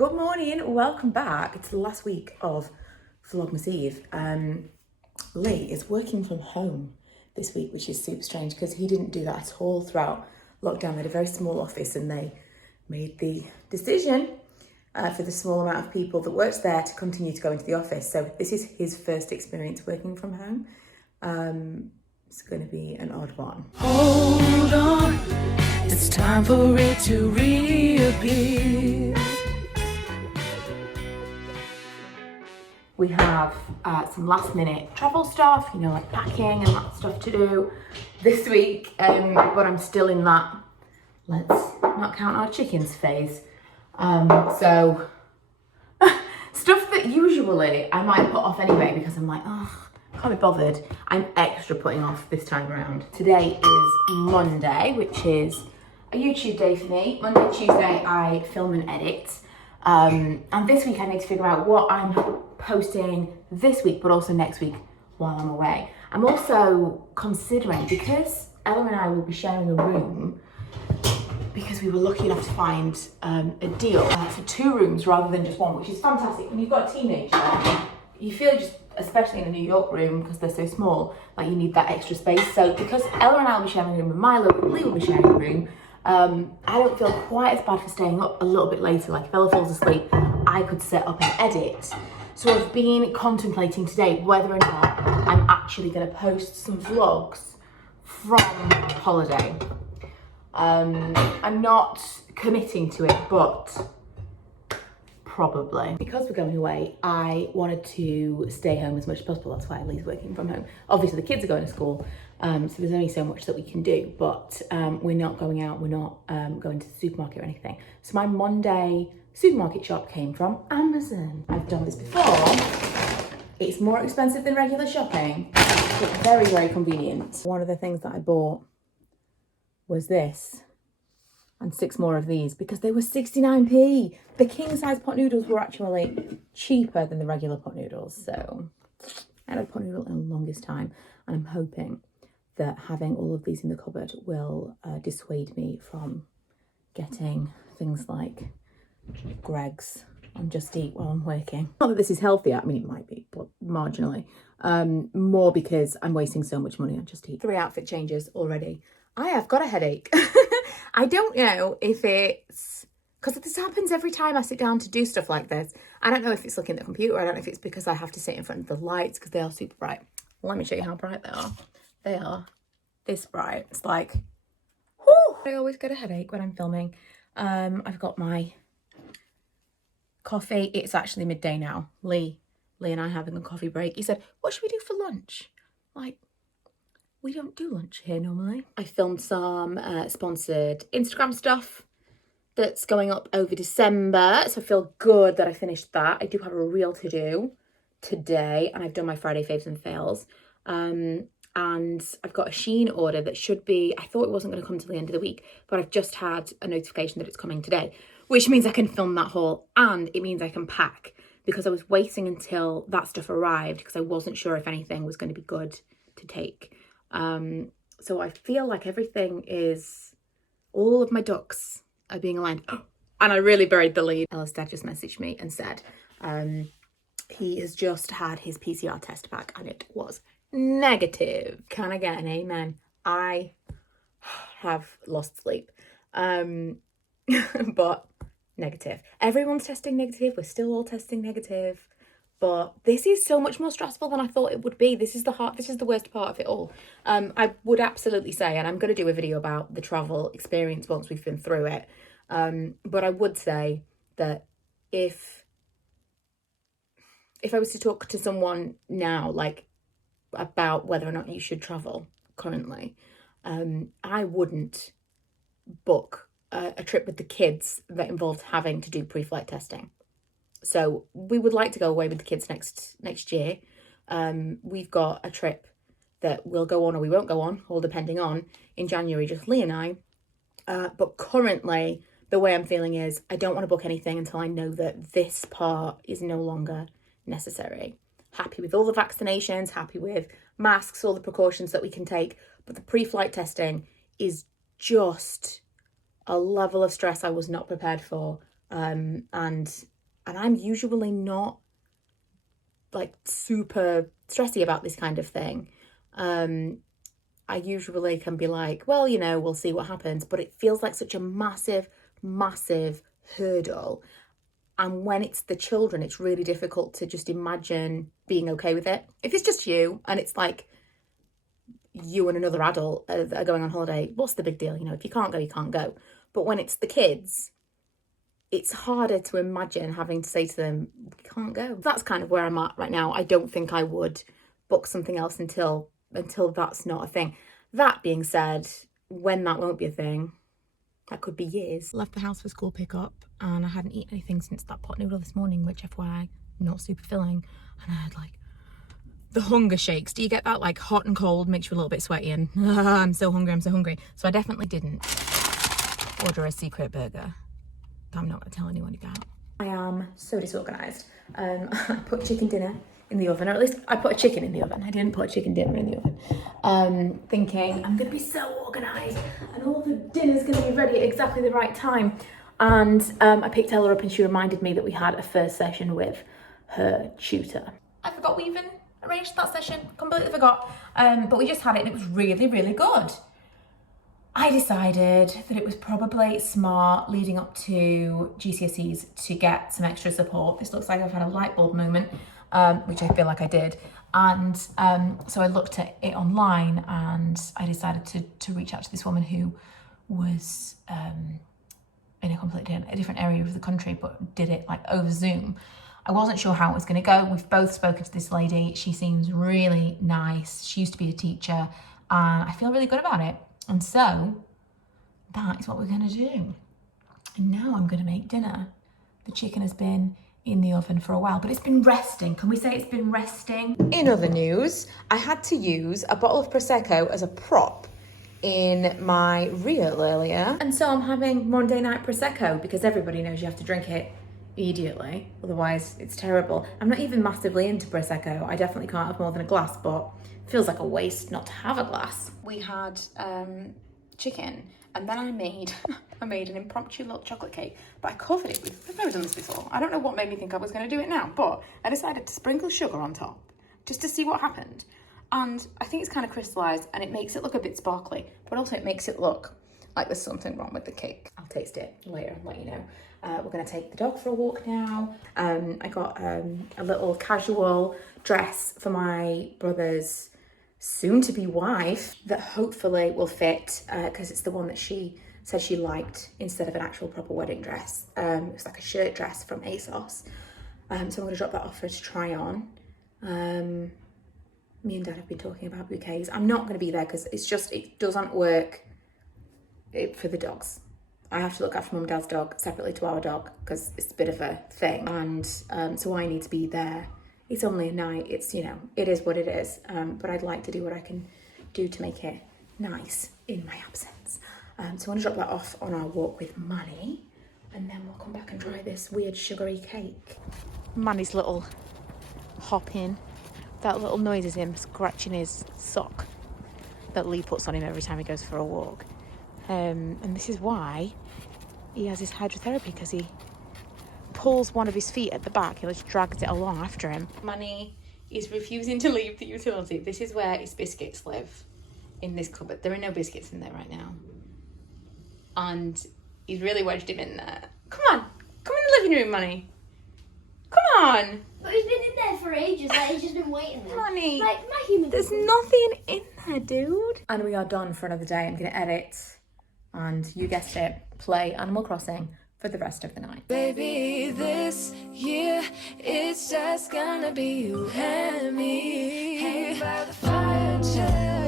Good morning, welcome back. It's the last week of Vlogmas Eve. Lee is working from home this week, which is super strange because he didn't do that at all throughout lockdown. They had a very small office and they made the decision for the small amount of people that worked there to continue to go into the office. So this is his first experience working from home. It's going to be an odd one. Hold on, it's time for it to reappear. We have some last minute travel stuff, you know, like packing and that stuff to do this week. But I'm still in that let's not count our chickens phase. So stuff that usually I might put off anyway because I'm like, oh, can't be bothered. I'm extra putting off this time around. Today is Monday, which is a YouTube day for me. Monday, Tuesday, I film and edit. And this week I need to figure out what I'm posting this week, but also next week while I'm away. I'm also considering, because Ella and I will be sharing a room, because we were lucky enough to find a deal for 2 rooms rather than just one, which is fantastic. When you've got a teenager, you feel just, especially in a New York room, because they're so small, like you need that extra space. So because Ella and I will be sharing a room with Milo, Lee will be sharing a room, I don't feel quite as bad for staying up a little bit later. Like if Ella falls asleep, I could sit up and edit. So I've been contemplating today whether or not I'm actually going to post some vlogs from holiday. I'm not committing to it, but probably. Because we're going away, I wanted to stay home as much as possible. That's why Lee's working from home. Obviously the kids are going to school, so there's only so much that we can do, but we're not going out, we're not going to the supermarket or anything. So my Monday supermarket shop came from Amazon. I've done this before. It's more expensive than regular shopping, but very, very convenient. One of the things that I bought was this, and 6 more of these because they were 69p. The king size pot noodles were actually cheaper than the regular pot noodles. So I had a pot noodle in the longest time, and I'm hoping that having all of these in the cupboard will dissuade me from getting things like Greg's on Just Eat while I'm working. Not that this is healthy, I mean it might be, but marginally. More because I'm wasting so much money on Just Eat. 3 outfit changes already. I have got a headache. I don't know if it's because this happens every time I sit down to do stuff like this. I don't know if it's looking at the computer. I don't know if it's because I have to sit in front of the lights because they are super bright. Let me show you how bright they are. They are this bright. It's like, whoo! I always get a headache when I'm filming. I've got my coffee. It's actually midday now. Lee and I are having a coffee break. He said, what should we do for lunch? Like, we don't do lunch here normally. I filmed some sponsored Instagram stuff that's going up over December. So I feel good that I finished that. I do have a reel to do today, and I've done my Friday faves and fails. And I've got a Shein order that should be, I thought it wasn't going to come till the end of the week, but I've just had a notification that it's coming today, which means I can film that haul and it means I can pack, because I was waiting until that stuff arrived because I wasn't sure if anything was going to be good to take. So I feel like everything is, all of my ducks are being aligned. And I really buried the lead. Ella's dad just messaged me and said he has just had his PCR test back and it was negative. Can I get an amen? I have lost sleep. But negative. Everyone's testing negative. We're still all testing negative. But this is so much more stressful than I thought it would be. This is the worst part of it all. I would absolutely say, and I'm going to do a video about the travel experience once we've been through it. But I would say that if I was to talk to someone now, like about whether or not you should travel currently, I wouldn't book a trip with the kids that involved having to do pre-flight testing. So we would like to go away with the kids next year. We've got a trip that we'll go on or we won't go on, all depending on, in January, just Lee and I. But currently, the way I'm feeling is I don't want to book anything until I know that this part is no longer necessary. Happy with all the vaccinations, happy with masks, all the precautions that we can take. But the pre-flight testing is just a level of stress I was not prepared for. And And I'm usually not like super stressy about this kind of thing. I usually can be like, well, you know, we'll see what happens, but it feels like such a massive, massive hurdle. And when it's the children, it's really difficult to just imagine being okay with it. If it's just you and it's like you and another adult are going on holiday, what's the big deal? You know, if you can't go, you can't go. But when it's the kids, it's harder to imagine having to say to them, we can't go. That's kind of where I'm at right now. I don't think I would book something else until that's not a thing. That being said, when that won't be a thing, that could be years. Left the house for school pickup and I hadn't eaten anything since that pot noodle this morning, which FYI, not super filling. And I had like the hunger shakes. Do you get that? Like hot and cold makes you a little bit sweaty and I'm so hungry, I'm so hungry. So I definitely didn't order a secret burger that I'm not going to tell anyone about. I am so disorganised. I put chicken dinner in the oven, or at least I put a chicken in the oven. I didn't put a chicken dinner in the oven. Thinking I'm going to be so organised and all the dinner's going to be ready at exactly the right time. And I picked Ella up and she reminded me that we had a first session with her tutor. I forgot we even arranged that session, completely forgot. But we just had it and it was really, really good. I decided that it was probably smart leading up to GCSEs to get some extra support. This looks like I've had a light bulb moment, which I feel like I did. And so I looked at it online and I decided to reach out to this woman who was in a completely different area of the country, but did it like over Zoom. I wasn't sure how it was going to go. We've both spoken to this lady. She seems really nice. She used to be a teacher and I feel really good about it. And so that is what we're going to do. And now I'm going to make dinner. The chicken has been in the oven for a while, but it's been resting. Can we say it's been resting? In other news, I had to use a bottle of Prosecco as a prop in my reel earlier. And so I'm having Monday night Prosecco because everybody knows you have to drink it immediately. Otherwise, it's terrible. I'm not even massively into Prosecco. I definitely can't have more than a glass, but it feels like a waste not to have a glass. We had chicken and then I made an impromptu little chocolate cake, but I covered it with, I've never done this before. I don't know what made me think I was going to do it now, but I decided to sprinkle sugar on top just to see what happened. And I think it's kind of crystallized and it makes it look a bit sparkly, but also it makes it look like there's something wrong with the cake. I'll taste it later and let you know. We're going to take the dog for a walk now. I got a little casual dress for my brother's soon-to-be wife that hopefully will fit because it's the one that she said she liked instead of an actual proper wedding dress. It's like a shirt dress from ASOS. So I'm going to drop that off for her to try on. Me and Dad have been talking about bouquets. I'm not going to be there because it doesn't work for the dogs. I have to look after Mum and Dad's dog separately to our dog because it's a bit of a thing. And so I need to be there. It's only a night. It's, you know, it is what it is. But I'd like to do what I can do to make it nice in my absence. So I'm going to drop that off on our walk with Manny. And then we'll come back and try this weird sugary cake. Manny's little hop in. That little noise is him scratching his sock that Lee puts on him every time he goes for a walk. And this is why he has his hydrotherapy, because he pulls one of his feet at the back. He just drags it along after him. Manny is refusing to leave the utility. This is where his biscuits live, in this cupboard. There are no biscuits in there right now. And he's really wedged him in there. Come on, come in the living room, Manny. Come on. But he's been in there for ages, like he's just been waiting there. Manny, Like my human. there's nothing in there, dude. And we are done for another day. I'm gonna edit and, you guessed it, play Animal Crossing for the rest of the night. Baby, this year it's just gonna be you and me. Hanging by the fire, chill.